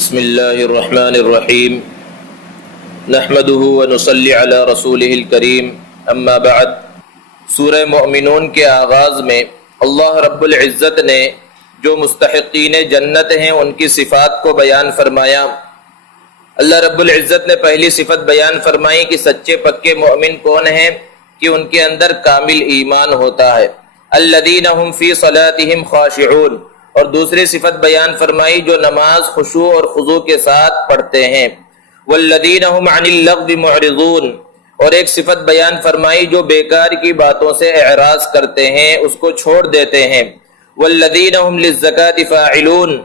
بسم اللہ الرحمن الرحیم نحمده ونصلی علی رسولہ الکریم اما بعد۔ سورہ مؤمنون کے آغاز میں اللہ رب العزت نے جو مستحقین جنت ہیں ان کی صفات کو بیان فرمایا۔ اللہ رب العزت نے پہلی صفت بیان فرمائی کہ سچے پکے مومن کون ہیں، کہ ان کے اندر کامل ایمان ہوتا ہے۔ الذین هم فی صلاتهم خاشعون، اور دوسری صفت بیان فرمائی جو نماز خشوع اور خضوع کے ساتھ پڑھتے ہیں۔ والذین هم عن اللغو معرضون، اور ایک صفت بیان فرمائی جو بیکار کی باتوں سے اعراض کرتے ہیں، اس کو چھوڑ دیتے ہیں۔ والذین هم للزکاة فاعلون،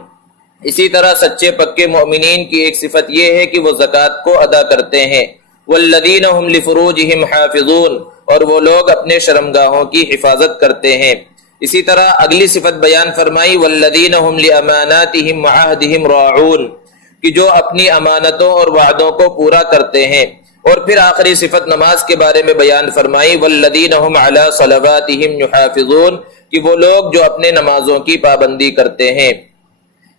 اسی طرح سچے پکے مومنین کی ایک صفت یہ ہے کہ وہ زکوٰۃ کو ادا کرتے ہیں۔ والذین هم لفروجهم حافظون، اور وہ لوگ اپنے شرمگاہوں کی حفاظت کرتے ہیں۔ اسی طرح اگلی صفت بیان فرمائی والذین هم لاماناتهم وعهدهم راعون، کہ جو اپنی امانتوں اور وعدوں کو پورا کرتے ہیں۔ اور پھر آخری صفت نماز کے بارے میں بیان فرمائی والذین هم علی صلواتهم یحافظون، کہ وہ لوگ جو اپنے نمازوں کی پابندی کرتے ہیں۔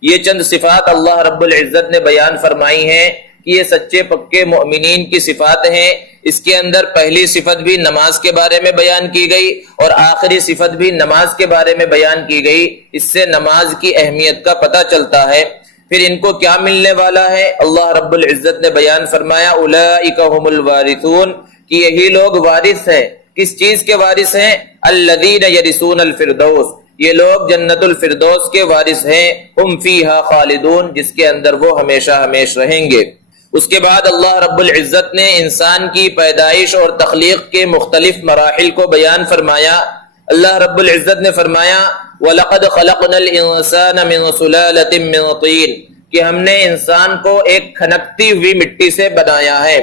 یہ چند صفات اللہ رب العزت نے بیان فرمائی ہیں کہ یہ سچے پکے مؤمنین کی صفات ہیں۔ اس کے اندر پہلی صفت بھی نماز کے بارے میں بیان کی گئی اور آخری صفت بھی نماز کے بارے میں بیان کی گئی۔ اس سے نماز کی اہمیت کا پتہ چلتا ہے۔ پھر ان کو کیا ملنے والا ہے، اللہ رب العزت نے بیان فرمایا اولئک هم الوارثون، کہ یہی لوگ وارث ہیں۔ کس چیز کے وارث ہیں؟ الذین یرثون الفردوس، یہ لوگ جنت الفردوس کے وارث ہیں۔ ہم فیہا خالدون، جس کے اندر وہ ہمیشہ ہمیشہ رہیں گے۔ اس کے بعد اللہ رب العزت نے انسان کی پیدائش اور تخلیق کے مختلف مراحل کو بیان فرمایا۔ اللہ رب العزت نے فرمایا وَلَقَدْ خَلَقْنَا الْإِنسَانَ مِنْ صُلَالَةٍ مِنْ طِينٍ، کہ ہم نے انسان کو ایک کھنکتی ہوئی مٹی سے بنایا ہے۔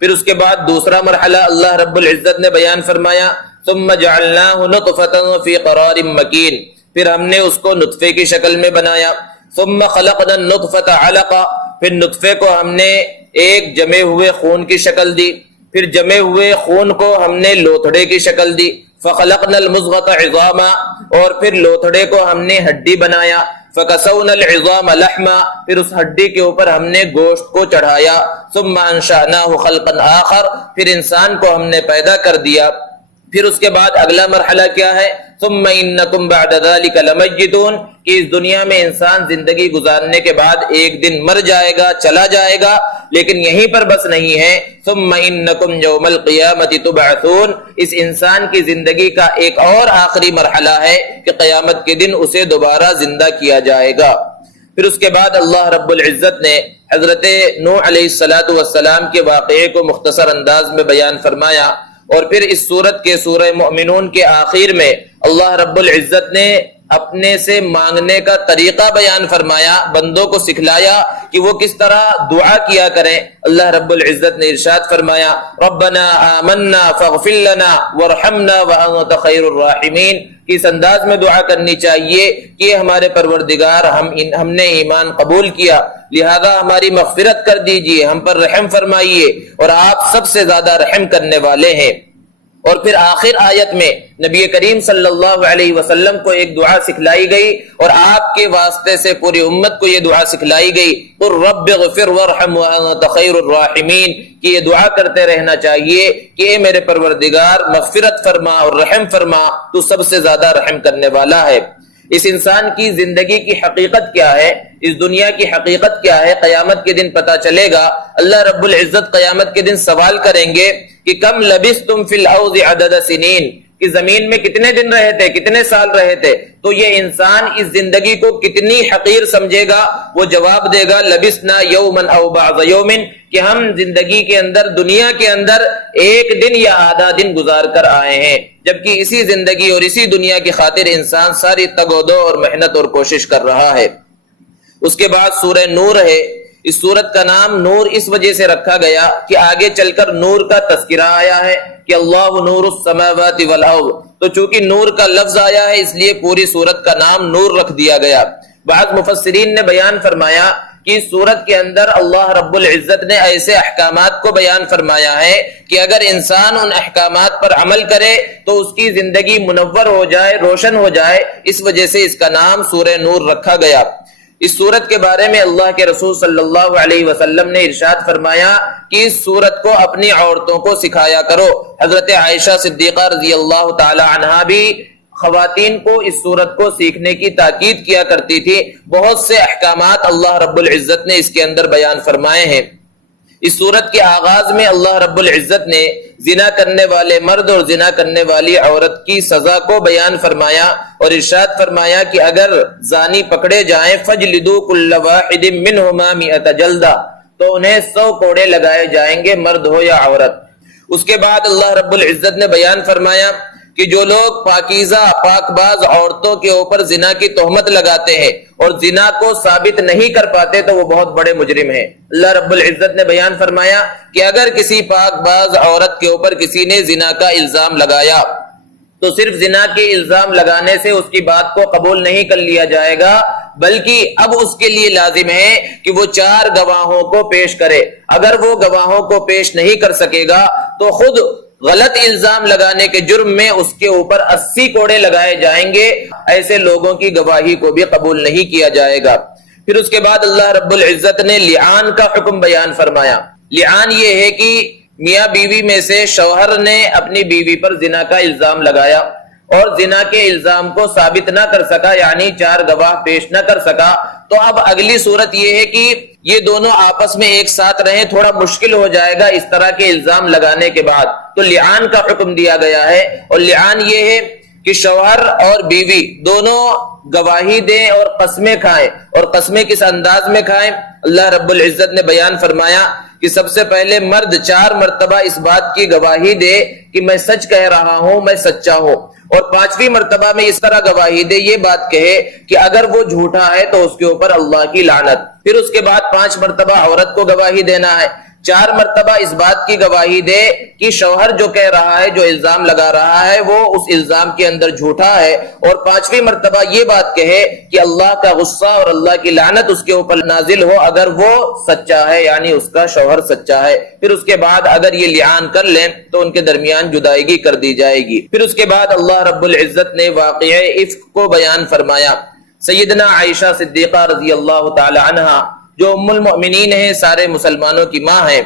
پھر اس کے بعد دوسرا مرحلہ اللہ رب العزت نے بیان فرمایا ثُمَّ جَعَلْنَاهُ نُطْفَةً فِي قَرَارٍ مَكِينٍ، پھر ہم نے اس کو نطفے کی شکل میں بنایا۔ ثُمَّ خَلَقْنَا النُّطْفَةَ عَلَقَةً، پھر نطفے کو ہم نے ایک جمے ہوئے خون کی شکل دی، پھر جمے ہوئے خون کو ہم نے لوتھڑے کی شکل دی۔ فَخَلَقْنَا الْمُضْغَةَ عِظَامًا، اور پھر لوتھڑے کو ہم نے ہڈی بنایا۔ فَكَسَوْنَا الْعِظَامَ لَحْمًا، پھر اس ہڈی کے اوپر ہم نے گوشت کو چڑھایا۔ ثُمَّ أَنشَأْنَاهُ خَلْقًا آخَرَ، پھر انسان کو ہم نے پیدا کر دیا۔ پھر اس کے بعد اگلا مرحلہ کیا ہے؟ ثم انکم بعد ذلک لمیتون، کہ اس دنیا میں انسان زندگی گزارنے کے بعد ایک دن مر جائے گا، چلا جائے گا، لیکن یہیں پر بس نہیں ہے۔ ثم انکم یوم القیامۃ تبعثون، اس انسان کی زندگی کا ایک اور آخری مرحلہ ہے کہ قیامت کے دن اسے دوبارہ زندہ کیا جائے گا۔ پھر اس کے بعد اللہ رب العزت نے حضرت نوح علیہ السلام کے واقعے کو مختصر انداز میں بیان فرمایا۔ اور پھر اس سورت کے سورہ مؤمنون کے آخر میں اللہ رب العزت نے اپنے سے مانگنے کا طریقہ بیان فرمایا، بندوں کو سکھلایا کہ وہ کس طرح دعا کیا کریں۔ اللہ رب العزت نے ارشاد فرمایا ربنا آمنا فاغفر لنا وارحمنا وانت خیر الراحمین، کہ اس انداز میں دعا کرنی چاہیے کہ ہمارے پروردگار ہم نے ایمان قبول کیا، لہذا ہماری مغفرت کر دیجئے، ہم پر رحم فرمائیے، اور آپ سب سے زیادہ رحم کرنے والے ہیں۔ اور پھر آخر آیت میں نبی کریم صلی اللہ علیہ وسلم کو ایک دعا سکھلائی گئی اور آپ کے واسطے سے پوری امت کو یہ دعا سکھلائی گئی قل رب اغفر وارحم وانت خیر الراحمین، کہ یہ دعا کرتے رہنا چاہیے کہ اے میرے پروردگار مغفرت فرما اور رحم فرما، تو سب سے زیادہ رحم کرنے والا ہے۔ اس انسان کی زندگی کی حقیقت کیا ہے، اس دنیا کی حقیقت کیا ہے، قیامت کے دن پتہ چلے گا۔ اللہ رب العزت قیامت کے دن سوال کریں گے کہ کم لبثتم فی الارض عدد سنین، کہ زمین میں کتنے دن رہے تھے، کتنے سال رہے تھے۔ تو یہ انسان اس زندگی کو کتنی حقیر سمجھے گا، وہ جواب دے گا لبثنا یوما او بعض یوم، کہ ہم زندگی کے اندر دنیا کے اندر ایک دن یا آدھا دن گزار کر آئے ہیں، جبکہ اسی زندگی اور اسی دنیا کی خاطر انسان ساری تگ و دو اور محنت اور کوشش کر رہا ہے۔ اس کے بعد سورہ نور ہے۔ اس سورت کا نام نور اس وجہ سے رکھا گیا کہ آگے چل کر نور کا تذکرہ آیا ہے کہ اللہ نور السماوات والارض، تو چونکہ نور کا لفظ آیا ہے اس لیے پوری سورت کا نام نور رکھ دیا گیا۔ بعض مفسرین نے بیان فرمایا کہ اس سورت کے اندر اللہ رب العزت نے ایسے احکامات کو بیان فرمایا ہے کہ اگر انسان ان احکامات پر عمل کرے تو اس کی زندگی منور ہو جائے، روشن ہو جائے، اس وجہ سے اس کا نام سورہ نور رکھا گیا۔ اس سورت کے بارے میں اللہ کے رسول صلی اللہ علیہ وسلم نے ارشاد فرمایا کہ اس سورت کو اپنی عورتوں کو سکھایا کرو۔ حضرت عائشہ صدیقہ رضی اللہ تعالی عنہا بھی خواتین کو اس سورت کو سیکھنے کی تاکید کیا کرتی تھی۔ بہت سے احکامات اللہ رب العزت نے اس کے اندر بیان فرمائے ہیں۔ اس سورت کے آغاز میں اللہ رب العزت نے زنا کرنے والے مرد اور زنا کرنے والی عورت کی سزا کو بیان فرمایا اور ارشاد فرمایا کہ اگر زانی پکڑے جائیں فجلدوا کل واحد منہما 100 جلدہ، تو انہیں 100 کوڑے لگائے جائیں گے، مرد ہو یا عورت۔ اس کے بعد اللہ رب العزت نے بیان فرمایا کہ جو لوگ پاکیزہ پاک باز عورتوں کے اوپر زنا کی تہمت لگاتے ہیں اور زنا کو ثابت نہیں کر پاتے تو وہ بہت بڑے مجرم ہیں۔ اللہ رب العزت نے بیان فرمایا کہ اگر کسی پاک باز عورت کے اوپر کسی نے زنا کا الزام لگایا تو صرف زنا کے الزام لگانے سے اس کی بات کو قبول نہیں کر لیا جائے گا، بلکہ اب اس کے لیے لازم ہے کہ وہ 4 گواہوں کو پیش کرے۔ اگر وہ گواہوں کو پیش نہیں کر سکے گا تو خود غلط الزام لگانے کے جرم میں اس کے اوپر 80 کوڑے لگائے جائیں گے۔ ایسے لوگوں کی گواہی کو بھی قبول نہیں کیا جائے گا۔ پھر اس کے بعد اللہ رب العزت نے لعان کا حکم بیان فرمایا۔ لعان یہ ہے کہ میاں بیوی میں سے شوہر نے اپنی بیوی پر زنا کا الزام لگایا اور زنا کے الزام کو ثابت نہ کر سکا، یعنی 4 گواہ پیش نہ کر سکا، تو اب اگلی صورت یہ ہے کہ یہ دونوں آپس میں ایک ساتھ رہیں، تھوڑا مشکل ہو جائے گا اس طرح کے الزام لگانے کے بعد، تو لعان کا حکم دیا گیا ہے۔ اور لعان یہ ہے کہ شوہر اور بیوی دونوں گواہی دیں اور قسمیں کھائیں، اور قسمیں کس انداز میں کھائیں؟ اللہ رب العزت نے بیان فرمایا کہ سب سے پہلے مرد 4 مرتبہ اس بات کی گواہی دے کہ میں سچ کہہ رہا ہوں، میں سچا ہوں، اور 5ویں مرتبہ میں اس طرح گواہی دے، یہ بات کہے کہ اگر وہ جھوٹا ہے تو اس کے اوپر اللہ کی لعنت۔ پھر اس کے بعد 5 مرتبہ عورت کو گواہی دینا ہے، 4 مرتبہ اس بات کی گواہی دے کہ شوہر جو کہہ رہا ہے، جو الزام لگا رہا ہے، وہ اس الزام کے اندر جھوٹا ہے، اور 5ویں مرتبہ یہ بات کہے کہ اللہ کا غصہ اور اللہ کی لعنت اس کے اوپر نازل ہو اگر وہ سچا ہے، یعنی اس کا شوہر سچا ہے۔ پھر اس کے بعد اگر یہ لعان کر لیں تو ان کے درمیان جدائیگی کر دی جائے گی۔ پھر اس کے بعد اللہ رب العزت نے واقعہ افک کو بیان فرمایا۔ سیدنا عائشہ صدیقہ رضی اللہ تعالی عنہا جو ام المؤمنین ہیں، سارے مسلمانوں کی ماں ہیں،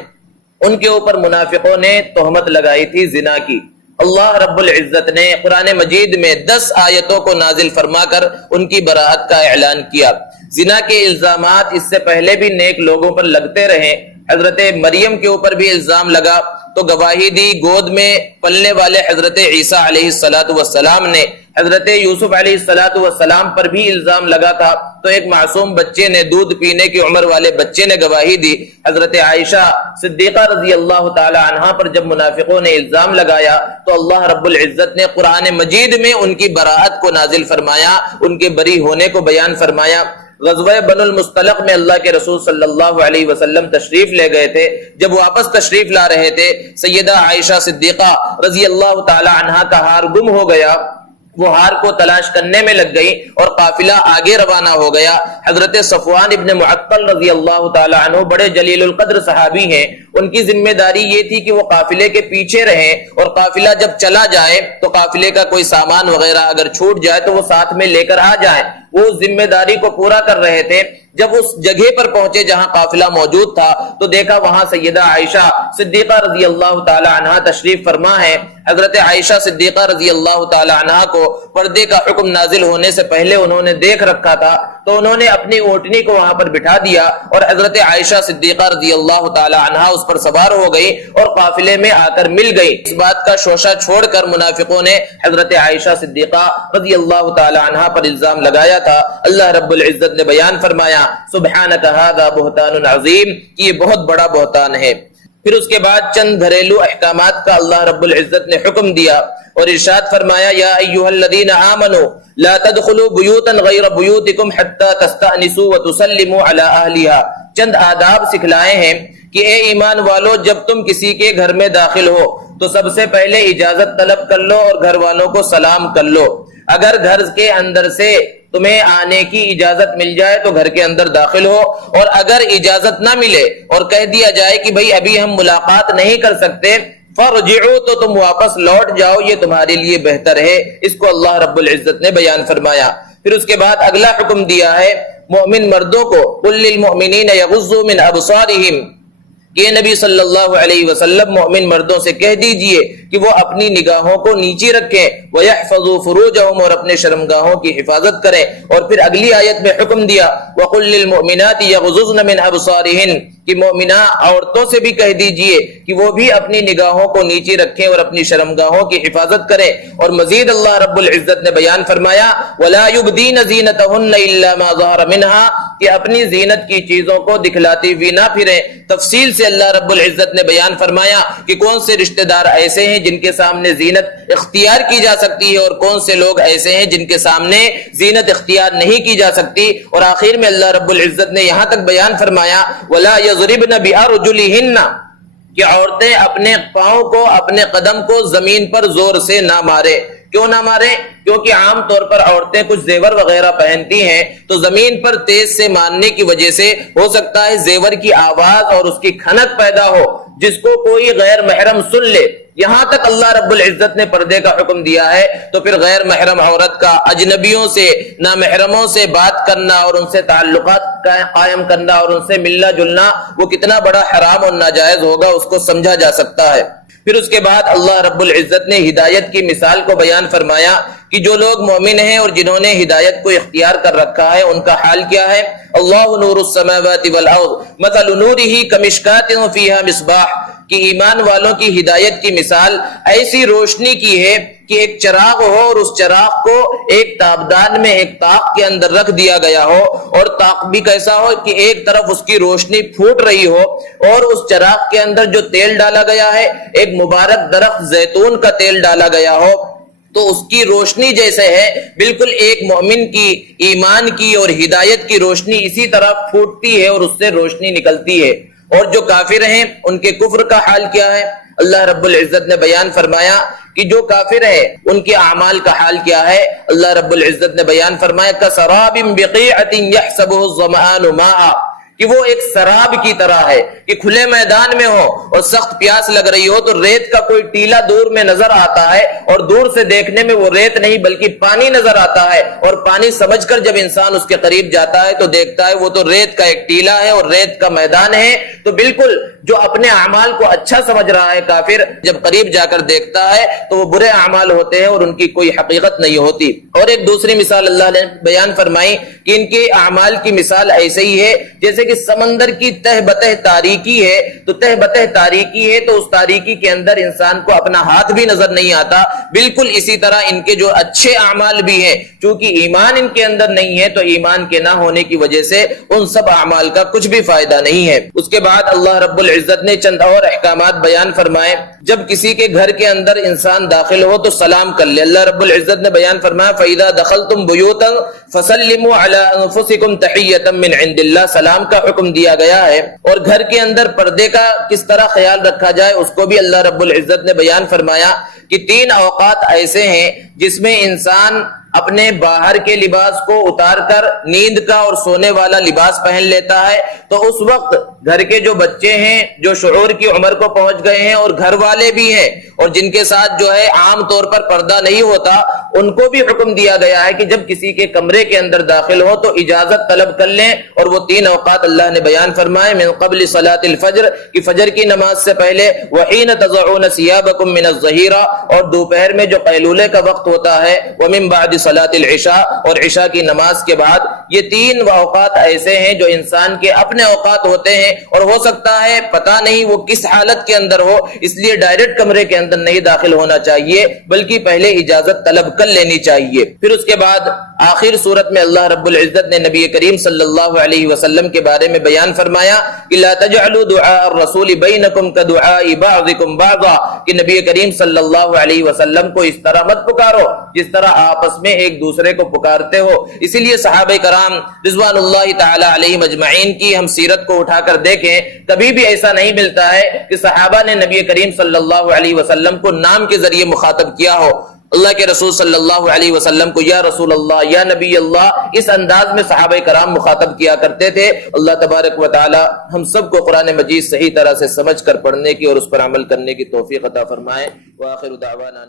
ان کے اوپر منافقوں نے تہمت لگائی تھی زنا کی۔ اللہ رب العزت نے قرآن مجید میں 10 آیتوں کو نازل فرما کر ان کی براءت کا اعلان کیا۔ زنا کے الزامات اس سے پہلے بھی نیک لوگوں پر لگتے رہے۔ حضرت مریم کے اوپر بھی الزام لگا تو گواہی دی، گود میں پلنے والے حضرت عیسیٰ علیہ السلام نے، حضرت یوسف علیہ السلام پر بھی الزام لگا تھا تو ایک معصوم بچے نے، دودھ پینے کی عمر والے بچے نے گواہی دی۔ حضرت عائشہ صدیقہ رضی اللہ تعالی عنہا پر جب منافقوں نے الزام لگایا تو اللہ رب العزت نے قرآن مجید میں ان کی براءت کو نازل فرمایا، ان کے بری ہونے کو بیان فرمایا۔ غزوہ بنو المصطلق میں اللہ کے رسول صلی اللہ علیہ وسلم تشریف لے گئے تھے۔ جب واپس تشریف لا رہے تھے، سیدہ عائشہ صدیقہ رضی اللہ تعالی عنہا کا ہار گم ہو گیا۔ وہ ہار کو تلاش کرنے میں لگ گئی اور قافلہ آگے روانہ ہو گیا۔ حضرت صفوان ابن معطل رضی اللہ تعالی عنہ بڑے جلیل القدر صحابی ہیں، ان کی ذمہ داری یہ تھی کہ وہ قافلے کے پیچھے رہیں، اور قافلہ جب چلا جائے تو قافلے کا کوئی سامان وغیرہ اگر چھوٹ جائے تو وہ ساتھ میں لے کر آ جائیں۔ وہ اس ذمہ داری کو پورا کر رہے تھے۔ جب اس جگہ پر پہنچے جہاں قافلہ موجود تھا تو دیکھا وہاں سیدہ عائشہ صدیقہ رضی اللہ تعالی عنہا تشریف فرما ہے۔ حضرت عائشہ صدیقہ رضی اللہ تعالی عنہا کو پردے کا حکم نازل ہونے سے پہلے انہوں نے دیکھ رکھا تھا تو انہوں نے اپنی اونٹنی کو وہاں پر بٹھا دیا اور حضرت عائشہ صدیقہ رضی اللہ تعالی عنہا اس پر سوار ہو گئی اور قافلے میں آ کر مل گئی۔ اس بات کا شوشہ چھوڑ کر منافقوں نے حضرت عائشہ صدیقہ رضی اللہ تعالی عنہا پر الزام لگایا تھا۔ اللہ رب العزت نے بیان فرمایا سبحانک ھذا بہتان عظیم، یہ بہت بڑا بہتان ہے۔ پھر اس کے بعد چند گھریلو احکامات کا اللہ رب العزت نے حکم دیا اور ارشاد فرمایا یا ایھا الذین آمنوا لا تدخلوا بیوتا غیر بیوتکم حتی تستأنسوا وتسلموا علی اہلھا۔ چند آداب سکھلائے ہیں کہ اے ایمان والو، جب تم کسی کے گھر میں داخل ہو تو سب سے پہلے اجازت طلب کر لو اور گھر والوں کو سلام کر لو۔ اگر گھر کے اندر سے تمہیں آنے کی اجازت مل جائے تو گھر کے اندر داخل ہو، اور اگر اجازت نہ ملے اور کہہ دیا جائے کہ بھئی ابھی ہم ملاقات نہیں کر سکتے فرجعوا، تو تم واپس لوٹ جاؤ، یہ تمہارے لیے بہتر ہے۔ اس کو اللہ رب العزت نے بیان فرمایا۔ پھر اس کے بعد اگلا حکم دیا ہے مومن مردوں کو قل للمؤمنین یغضوا من ابصارہم کہ نبی صلی اللہ علیہ وسلم مومن مردوں سے کہہ دیجئے کہ وہ اپنی نگاہوں کو نیچی رکھیں وَيَحْفَظُوا فُرُوجَهُمْ اور اپنے شرمگاہوں کی حفاظت کریں. اور پھر اگلی آیت میں حکم دیا وَقُلْ لِلْمُؤْمِنَاتِ يَغْضُضْنَ مِنْ أَبْصَارِهِنَّ کہ مومنہ عورتوں سے بھی کہہ دیجئے کہ وہ بھی اپنی نگاہوں کو نیچی رکھیں اور اپنی شرمگاہوں کی حفاظت کریں. اور مزید اللہ رب العزت نے بیان فرمایا وَلَا يُبْدِينَ زِينَتَهُنَّ إِلَّا مَا ظَهَرَ مِنْهَا کہ اپنی زینت کی چیزوں کو دکھلاتی ہوئی نہ پھریں. تفصیل سے اللہ رب العزت نے بیان فرمایا کہ کون سے رشتہ دار ایسے ہیں جن کے سامنے زینت اختیار کی جا سکتی ہے اور کون سے لوگ ایسے ہیں جن کے سامنے زینت اختیار نہیں کی جا سکتی. اور آخر میں اللہ رب العزت نے یہاں تک بیان فرمایا وَلَا يَضْرِبْنَ بِأَرْجُلِهِنَّ کہ عورتیں اپنے پاؤں کو اپنے قدم کو زمین پر زور سے نہ مارے. کیوں نہ مارے؟ کیونکہ عام طور پر عورتیں کچھ زیور وغیرہ پہنتی ہیں تو زمین پر تیز سے مارنے کی وجہ سے ہو سکتا ہے زیور کی آواز اور اس کی کھنک پیدا ہو جس کو کوئی غیر محرم سن لے. یہاں تک اللہ رب العزت نے پردے کا حکم دیا ہے تو پھر غیر محرم عورت کا اجنبیوں سے نامحرموں سے بات کرنا اور ان سے تعلقات قائم کرنا اور ان سے ملنا جلنا وہ کتنا بڑا حرام اور ناجائز ہوگا اس کو سمجھا جا سکتا ہے. پھر اس کے بعد اللہ رب العزت نے ہدایت کی مثال کو بیان فرمایا کہ جو لوگ مومن ہیں اور جنہوں نے ہدایت کو اختیار کر رکھا ہے ان کا حال کیا ہے. اللہ نور السماوات والارض مثل نورہ کمشکات فیہا مصباح کہ ایمان والوں کی ہدایت کی مثال ایسی روشنی کی ہے کہ ایک چراغ ہو اور اس چراغ کو ایک تابدان میں ایک طاق کے اندر رکھ دیا گیا ہو اور طاق بھی کیسا ہو کہ ایک طرف اس کی روشنی پھوٹ رہی ہو اور اس چراغ کے اندر جو تیل ڈالا گیا ہے ایک مبارک درخت زیتون کا تیل ڈالا گیا ہو تو اس کی روشنی جیسے ہے بالکل ایک مومن کی ایمان کی اور ہدایت کی روشنی اسی طرح پھوٹتی ہے اور اس سے روشنی نکلتی ہے. اور جو کافر ہیں ان کے کفر کا حال کیا ہے؟ اللہ رب العزت نے بیان فرمایا کہ جو کافر ہے ان کے اعمال کا حال کیا ہے. اللہ رب العزت نے بیان فرمایا کسراب بقیعۃ یحسبہ الظمآن ماء کہ وہ ایک سراب کی طرح ہے کہ کھلے میدان میں ہو اور سخت پیاس لگ رہی ہو تو ریت کا کوئی ٹیلا دور میں نظر آتا ہے اور دور سے دیکھنے میں وہ ریت نہیں بلکہ پانی نظر آتا ہے اور پانی سمجھ کر جب انسان اس کے قریب جاتا ہے تو دیکھتا ہے وہ تو ریت کا ایک ٹیلا ہے اور ریت کا میدان ہے. تو بالکل جو اپنے اعمال کو اچھا سمجھ رہا ہے کافر جب قریب جا کر دیکھتا ہے تو وہ برے اعمال ہوتے ہیں اور ان کی کوئی حقیقت نہیں ہوتی. اور ایک دوسری مثال اللہ نے بیان فرمائی کہ ان کے اعمال کی مثال ایسے ہی ہے جیسے کہ سمندر کی تہ بتہ تاریکی ہے تو تہ بتہ تاریکی ہے تو اس تاریکی کے اندر انسان کو اپنا ہاتھ بھی نظر نہیں آتا. بالکل اسی طرح ان کے جو اچھے اعمال بھی ہیں چونکہ ایمان ان کے اندر نہیں ہے تو ایمان کے نہ ہونے کی وجہ سے ان سب اعمال کا کچھ بھی فائدہ نہیں ہے. اس کے بعد اللہ رب العزت نے چند اور احکامات بیان فرمائے. جب کسی کے گھر کے اندر انسان داخل ہو تو سلام کر لے. اللہ رب العزت نے بیان فرمایا فَإِذَا دَخَلْتُمْ بُيُوتًا فَسَلِّمُوا عَلَىٰ أَنفُسِكُمْ تَحِيَّةً مِّنْ عِندِ اللَّهِ سلام کا حکم دیا گیا ہے. اور گھر کے اندر پردے کا کس طرح خیال رکھا جائے اس کو بھی اللہ رب العزت نے بیان فرمایا کہ 3 اوقات ایسے ہیں جس میں انسان اپنے باہر کے لباس کو اتار کر نیند کا اور سونے والا لباس پہن لیتا ہے تو اس وقت گھر کے جو بچے ہیں جو شعور کی عمر کو پہنچ گئے ہیں اور گھر والے بھی ہیں اور جن کے ساتھ جو ہے عام طور پر پردہ نہیں ہوتا ان کو بھی حکم دیا گیا ہے کہ جب کسی کے کمرے کے اندر داخل ہو تو اجازت طلب کر لیں. اور وہ 3 اوقات اللہ نے بیان فرمائے من قبل صلاۃ الفجر کہ فجر کی نماز سے پہلے وحین تضعون ثيابكم من الظہیرہ اور دوپہر میں جو قیلولے کا وقت ہوتا ہے ومن بعد صلاۃ العشاء اور عشاء کی نماز کے بعد. یہ 3 اوقات ایسے ہیں جو انسان کے اپنے اوقات ہوتے ہیں اور ہو سکتا ہے پتہ نہیں وہ کس حالت کے اندر ہو اس لیے ڈائریکٹ کمرے کے اندر نہیں داخل ہونا چاہیے بلکہ پہلے اجازت طلب کر لینی چاہیے. پھر اس کے بعد آخر صورت میں اللہ رب العزت نے نبی کریم صلی اللہ علیہ وسلم کے بارے میں بیان فرمایا کہ لا تجعلوا دعاء الرسول بینکم کدعاء بعضکم بعضا کہ نبی کریم صلی اللہ علیہ وسلم کو اس طرح مت پکارو جس طرح آپس میں ایک دوسرے کو پکارتے ہو. اسی لیے صحابہ کرام رضوان اللہ تعالی علیہم اجمعین کی ہم سیرت کو اٹھا کر دیکھیں کبھی بھی ایسا نہیں ملتا ہے کہ صحابہ نے نبی کریم صلی اللہ علیہ وسلم کو نام کے ذریعے مخاطب کیا ہو. اللہ کے رسول صلی اللہ علیہ وسلم کو یا رسول اللہ یا نبی اللہ اس انداز میں صحابہ کرام مخاطب کیا کرتے تھے. اللہ تبارک و تعالی ہم سب کو قرآن مجید صحیح طرح سے سمجھ کر پڑھنے کی اور اس پر عمل کرنے کی توفیق عطا فرمائے. وآخر دعوانا